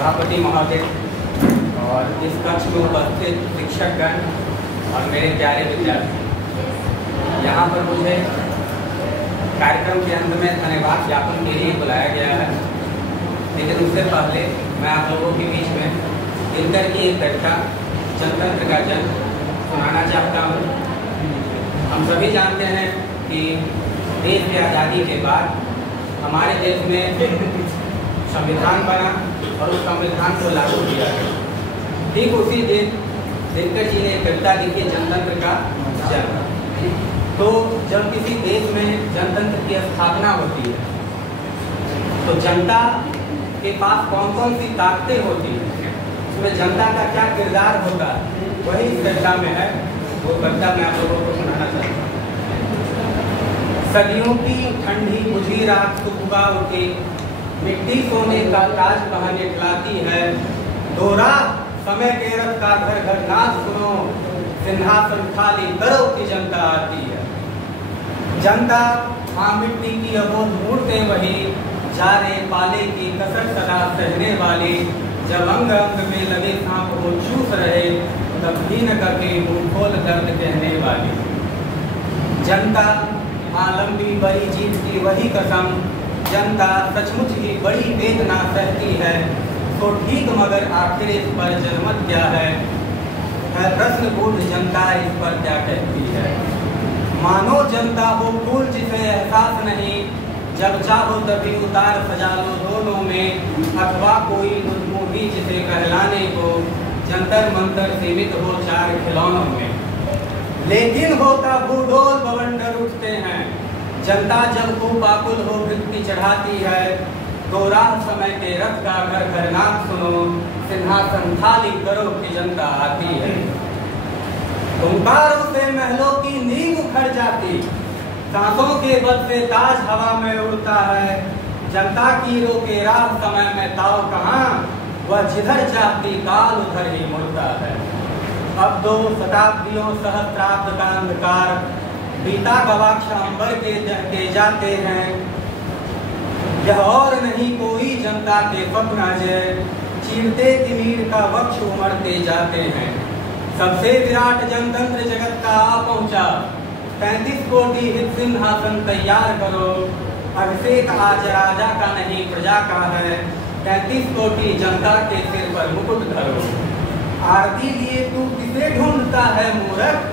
सभापति महोदय और इस कक्ष में उपस्थित शिक्षकगण और मेरे प्यारे विद्यार्थी, यहाँ पर मुझे कार्यक्रम के अंत में धन्यवाद ज्ञापन के लिए बुलाया गया है। लेकिन उससे पहले मैं आप लोगों के बीच में दिनकर की एक कविता जनतंत्र का जन्म सुनाना चाहता हूँ। हम सभी जानते हैं कि देश की आज़ादी के बाद हमारे देश में संविधान बना और उस संविधान को लागू किया गया। ठीक उसी दिन दिनकर जी ने कविता लिखी जनतंत्र का जन्म। तो जब किसी देश में जनतंत्र की स्थापना होती है तो जनता के पास कौन कौन सी ताकतें होती हैं, उसमें जनता का क्या किरदार होगा, वही इस कविता में है। वो कविता मैं आप लोगों को सुनाना चाहता हूँ। सदियों की ठंडी बुझी रात सुबह उठी, मिट्टी सोने का ताज पहने खिलाती है। दोहरा समय के रथ का घर घर नाच सुनो, सिंहासन खाली करो की जनता आती है। जनता हाँ मिट्टी की अबोध मूर्तें वही, जारे पाले की कसर सदा सहने वाली। जब अंग अंग में लगे सांप वो चूस रहे, तब भी न करके मुंह खोल दर्द कहने वाली। जनता हाँ लंबी बड़ी जीत की वही कसम, जनता सचमुच ही बड़ी वेदना सहती है। तो ठीक मगर आखिर इस पर जनमत क्या है, प्रश्न पूर्ण जनता इस पर क्या कहती है। मानो जनता हो फूल जिसे एहसास नहीं, जब चाहो तभी उतार सजा लो दोनों में। अथवा कोई नुजमुही जिसे कहलाने को, जंतर मंतर सीमित हो चार खिलौनों में। लेकिन होता भूडोल बवंडर उठते हैं, जनता जब खूब आकुल हो वृत्ति चढ़ाती है। दोहरा समय के रथ का घर घर नाच सुनो, सिंहासन खाली करो की जनता आती है। ओंकारों से महलों की नींव उखड़ जाती, सांसों के बल से ताज हवा में उड़ता है। जनता की रोके राह समय में ताव कहाँ, वह जिधर चाहती काल उधर ही मुड़ता है। अब 2 शताब्दियों सहस्त्राब्द का अंधकार, बीता गवाक्ष अंबर के जाते हैं। यह और नहीं कोई जनता के स्वप्न अजय, चीरते तिमीर का वक्ष उमड़ते जाते हैं। सबसे विराट जनतंत्र जगत का आ पहुंचा, 35 कोटि हित सिंहासन तैयार करो। अभिषेक आज राजा का नहीं प्रजा का है, 35 कोटि जनता के सिर पर मुकुट धरो। आरती लिए तू किसे ढूंढता है मूर्ख,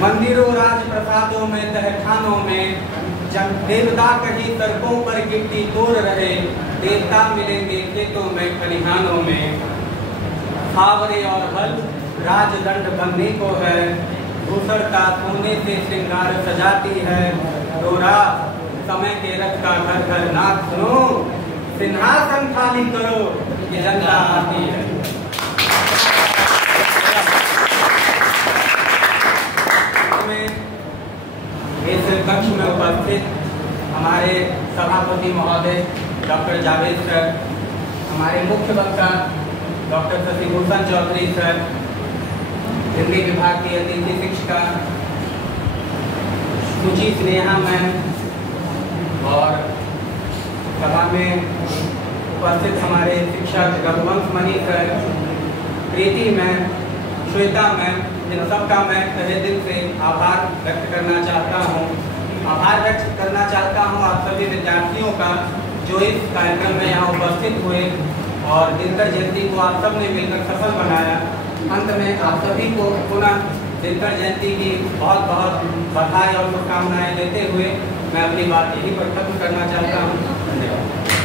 मंदिरों राजप्रसादों में तहखानों में। जब देवता कहीं सड़कों पर गिट्टी तोड़ रहे, देवता मिलेंगे खेतों में खलिहानों में। फावरे और हल राजदंड बनने को है, दूसरता सोने से श्रृंगार सजाती है। दोहरा समय के रथ का घर घर नाच सुनो, सिंहासन खाली करो कि जनता आती है। इस कक्ष में उपस्थित हमारे सभापति महोदय डॉक्टर जावेद सर, हमारे मुख्य वक्ता डॉक्टर शशिभूषण चौधरी सर, हिंदी विभाग की अतिथि शिक्षिका सुची स्नेहा मैम, और सभा में उपस्थित हमारे शिक्षक रघुवंश मणि सर, प्रीति मैम, श्वेता मैम, इन सबका मैं तहे दिल से आभार व्यक्त करना चाहता हूँ। आभार व्यक्त करना चाहता हूँ आप सभी विद्यार्थियों का जो इस कार्यक्रम में यहाँ उपस्थित हुए और दिनकर जयंती को आप सब ने मिलकर सफल बनाया। अंत में आप सभी को पुनः दिनकर जयंती की बहुत बहुत बधाई और शुभकामनाएं देते हुए मैं अपनी बात यहीं पर खत्म करना चाहता हूँ। धन्यवाद।